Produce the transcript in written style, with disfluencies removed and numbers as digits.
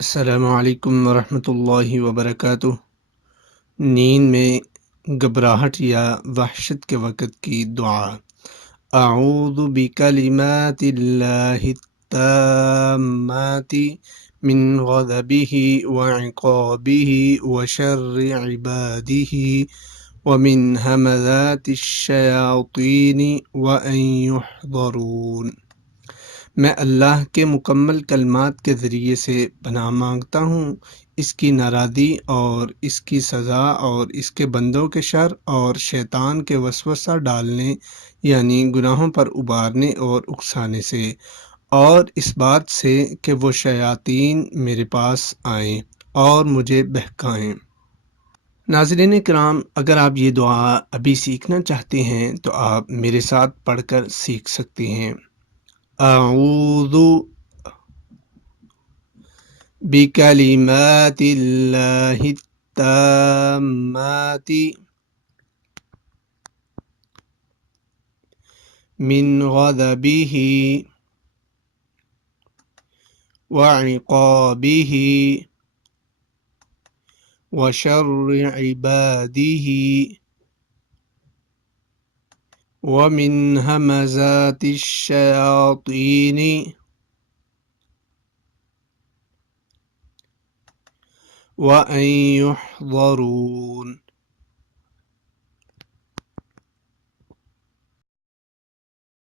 السلام علیکم ورحمۃ اللہ وبرکاتہ۔ نیند میں گھبراہٹ یا وحشت کے وقت کی دعا۔ اعوذ بکلمات اللہ التامات من غضبہ وعقابہ وشر عبادہ ومن همزات الشیاطین وان یحضرون۔ میں اللہ کے مکمل کلمات کے ذریعے سے پناہ مانگتا ہوں اس کی ناراضی اور اس کی سزا اور اس کے بندوں کے شر اور شیطان کے وسوسہ ڈالنے یعنی گناہوں پر ابارنے اور اکسانے سے، اور اس بات سے کہ وہ شیاطین میرے پاس آئیں اور مجھے بہکائیں۔ ناظرین کرام، اگر آپ یہ دعا ابھی سیکھنا چاہتے ہیں تو آپ میرے ساتھ پڑھ کر سیکھ سکتے ہیں۔ اعوذ بکلمات اللہ التامات من غضبہ وعقابہ وشر عبادہ ومن همزات الشیاطین وان یحضرون۔